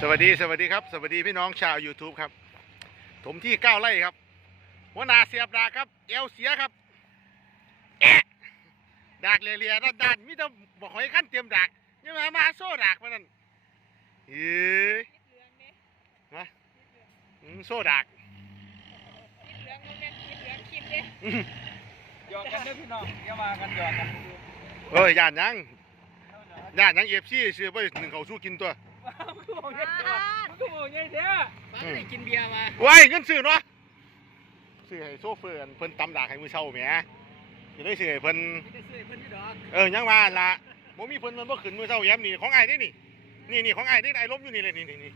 สวัสดีสวัสดีครับ สวัสดีพี่น้องชาว YouTube ครับ ถมที่เก้าไร่ครับ หัวหนาเสียบดากครับเอวเสียครับแอะดากเลียๆด้านด้านๆมิแต่บอกหอยขั้นเตรียมดากยังมามาโซ่ดากมานั่นเฮ้ยอืมโซ่ดากอื้อหยอกกันเด้อพี่น้องอย่ามากันหยอกกันดูเอ้ยย่านยังย่านยังเอฟซีซื้อไปหนึ่งเขาสู้กินตัว มันก็บอกยังไงมันก็บอกยังไงเด้อป้าไม่ได้กินเบียร์มาว้ายเงินซื้อเนาะซื้อให้โซเฟอร์อันเพิ่นตำดากให้มือเช่าแหมจะได้ซื้อให้เพิ่นไม่ได้ซื้อให้เพิ่นที่ดอกเออยังว่าละบ่มีเพิ่นมันบ่ขึ้นมือเช้าแย้มนี่ของไอ้ายเด้นี่นี่นี่ของไอ้ายเด้ไอ้ล้มอยู่นี่เลยนี่นี่นี่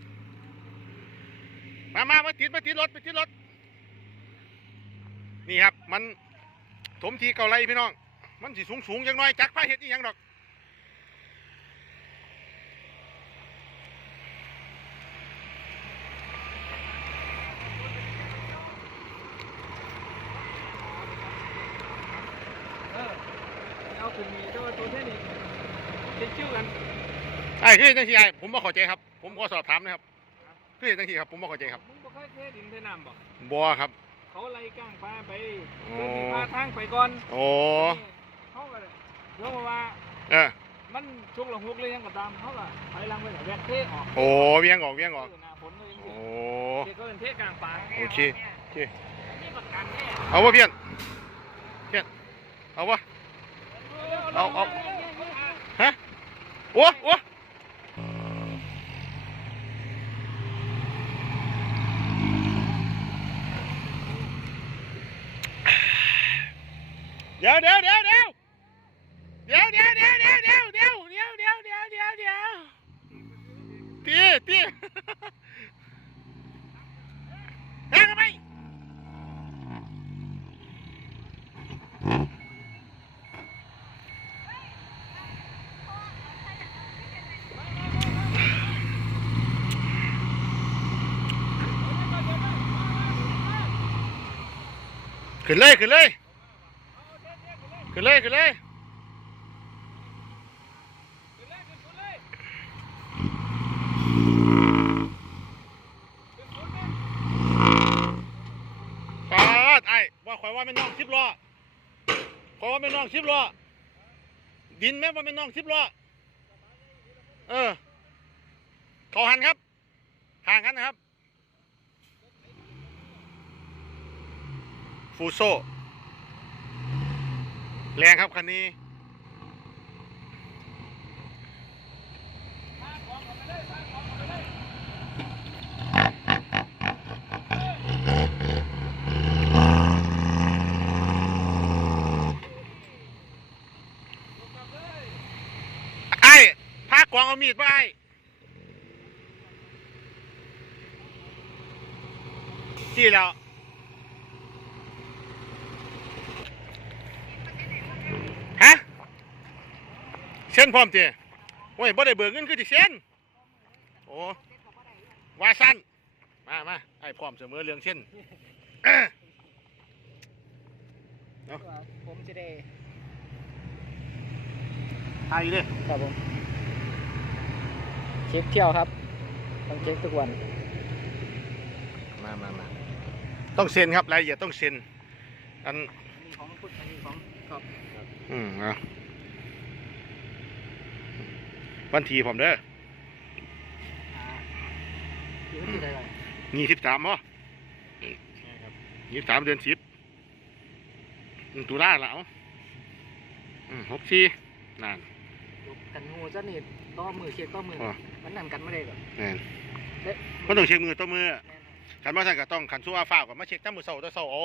มามามาติดมาติดรถมาติดรถนี่ครับมันถมทีเก่าไรพี่น้อง มันสิสูงสูงๆจังน้อยจักพาเฮ็ดอีหยังดอก เออเอา ขึ้นมีแต่ว่าตัวแค่นี้เป็นชื่อกันไอ้ายคือเฮ็ดจังซี่ไอ้ายผมบ่เข้าใจครับ ผมขอสอบถามนะครับคือเฮ็ดจังซี่ครับผมบ่เข้าใจครับมึงบ่เคยเทดินเทน้ำบ่บ่ครับ เขาไล่ก้างปลาไปอ๋อเดินสิพาทางไปก่อนโอ้เขาก็เลยเดี๋ยวมาว่าเออมันชุกละหกเลยยังก็ตามเขาก็ถอยหลังไปแบบแวกเทออกโอ้เวียงออกเวียงออกเออหน้าฝนเลยจริงโอ้ๆเทก็เป็นเทกลางปลาโอเคโอเคนี่ประกันแน่เอาวะเพี้ยนเพี้ยนเอาวะ เอาเอาฮะโอ้โอ้เดี๋ยวเดี๋ยวเดี๋ยวเดี๋ยวเดี๋ยวเดี๋ยวเดี๋ยวเดี๋ยวเดี๋ยวเดี๋ยวเดี๋ยวเดี๋ยวเดี๋ยวเดี๋ยวเดี๋ยวตีตีเฮ้ยทำไม ขึ้นเลยขึ้นเลยขึ้นเลยขึ้นเลยปาดไอ้ว่าข่อยว่าเป็นน้องสิบล้อข่อยว่าเป็นน้องสิบล้อดินแม่นว่าเป็นน้องสิบล้อเออเขาหันครับห่างกันนะครับ ฟูโซแรงครับคันนี้ไอ้พากวางเอามีดมาไอ้ที่แล้ว ฮะ เส้นพร้อมเจ้โอ้ยบ่ได้เบิกเงินคือสิเส้นโอ้ว่าสั้นมามาไอ้พร้อมเสมอเรื่องเส้นผมจะได้ไอ้เด้ครับผมเช็คเที่ยวครับ ต้องเช็คทุกวัน มามามาต้องเซ็นครับรายละเอียดต้องเซ็นอันอันนี้ของพุทธอันนี้ของครับอืมเอา วันทีผมเด้ออ่าอยู่ที่ใดก่อนยี่สิบสามเหรอยี่สิบสามเดือนสิบตุลาแล้วอืมหกสี่นั่นกันงูจะนี่ต่อมือเช็คต่อมืออ๋อมันนั่นกันไม่ได้ก่อนนั่นเอ๊ะมันต้องเช็คมือตัวมือแม่นขันว่าสั่นก็ต้องขันสู้อาฟ้าวกับมาเช็คตั้งมือเสาตัวเสาเอา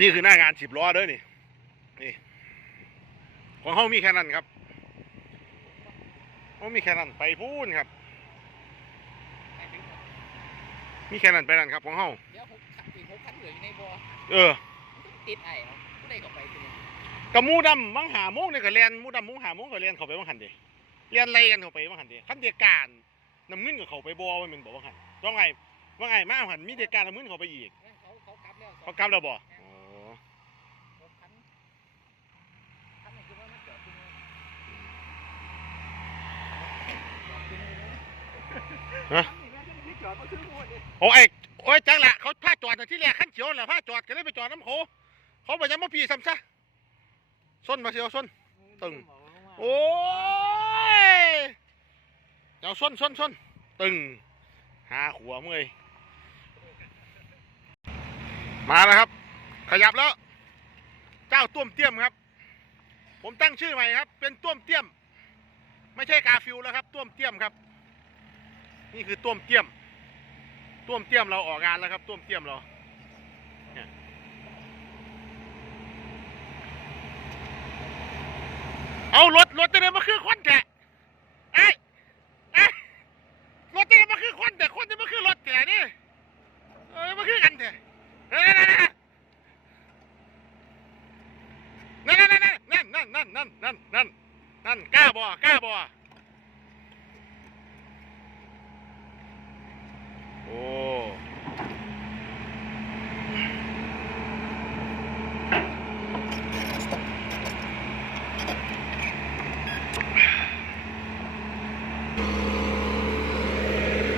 นี่คือหน้างานสิบล้อเด้อนี่ นี่ ของเขามีแค่นั้นครับเขามีแค่นั้นไปพูนครับ มีแค่นั้นไปนั่นครับของเขาเดี๋ยวหกคันอีกหกคันเหลืออยู่ในบ่อเออ ติดไอ้เนาะผู้ใดก็ไปตัวนี้กับหมูดำมังหาโมงเนี่ยก็เรียนหมูดำมังหาโมงก็เรียนเขาไปมังหันเดีเรียนอะไรกันเขาไปมังหันเดีขั้นเดียการน้ำเงินกับเขาไปบ่ว่ามันบอกว่าหันต้องไงว่าไงมาหันมีเดียการน้ำเงินเขาไปอีกแม่งเขาเขากลับแล้วสองเขากลับแล้วบ่อ๋อ หกคันคันนี้คือว่ามันจอดที่นี่ อ ฮะนี่จอดมาครึ่งหมดนี่โอ้ยโอ้ยจังละเขาพาจอดน่ะที่แรกขั้นเขียวแหละพาจอดก็เลยไปจอดน้ำโขเขาไปยังมาปีซ้ำซะส้นมาเสียวส้นตึงโอ้ยเอาส้นส้นส้นตึงหาขัวเมื่อยมาแล้วครับ ขยับแล้ว เจ้าต้วมเตี้ยมครับ ผมตั้งชื่อใหม่ครับ เป็นต้วมเตี้ยม ไม่ใช่กาฟิวแล้วครับต้วมเตี้ยมครับ นี่คือต้วมเตี้ยม ต้วมเตี้ยมเราออกงานแล้วครับ ต้วมเตี้ยมเราเอารถรถจะเดินมาคือคนแกไอ้ไอ้รถจะเดินมาคือคนแต่คนจะมาคือรถแกะนี่เออมาคือกันแท้เนั่นนั่นนั่นนั่นนั่นนั่นนั่นนั่นนั่นนั่นนั่นกล้าบ่กล้าบ่โอ้ ท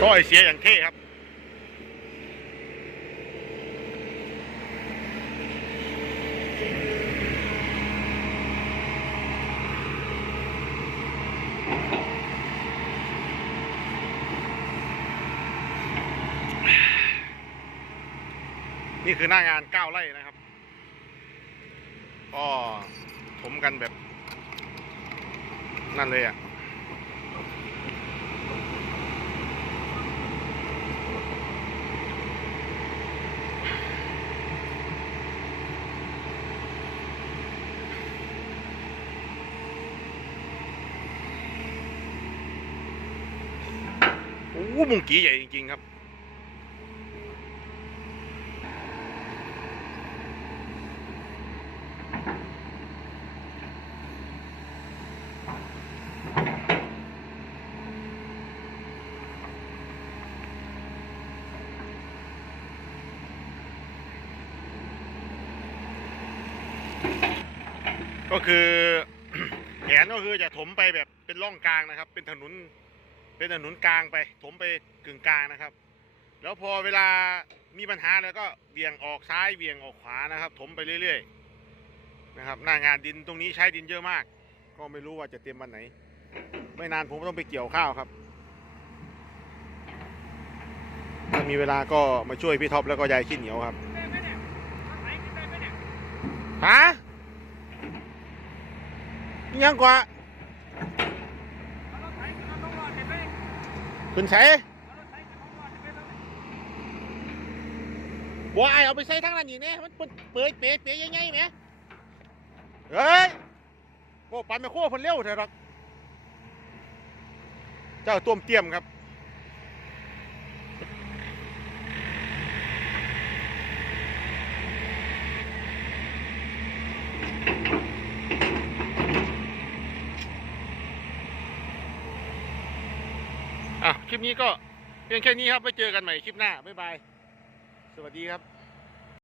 ่อไอเสียอย่างเท่ครับ นี่คือหน้างานเก้าไร่นะครับก็ถมกันแบบ นั่นเลยอะโอ้โหมุงกี้ใหญ่จริงๆครับ ก็คือแผนก็คือจะถมไปแบบเป็นร่องกลางนะครับ เป็นถนนเป็นถนนกลางไปถมไปกึ่งกลางนะครับ แล้วพอเวลามีปัญหาแล้วก็เบี่ยงออกซ้ายเบี่ยงออกขวานะครับ ถมไปเรื่อยๆนะครับ หน้างานดินตรงนี้ใช้ดินเยอะมาก ก็ไม่รู้ว่าจะเต็มวันไหน ไม่นานผมก็ต้องไปเกี่ยวข้าวครับถ้ามีเวลาก็มาช่วยพี่ท็อปแล้วก็ยายขี้เหนียวครับฮะ ยังกว่าคุณนใช้ว่าไอเอาไปใส้ทั้งนั้นอย่างนี้มันเปื่อยเป๊ะเป๊ะยังไงไหมเฮ้ยโอ้ปันไม่โค้คนเร็วเถอะหรักเจ้าต้มเตี้ยมครับ ลิปนี้ก็เพียงแค่นี้ครับไว้เจอกันใหม่คลิปหน้าบ๊ายบายสวัสดีครับ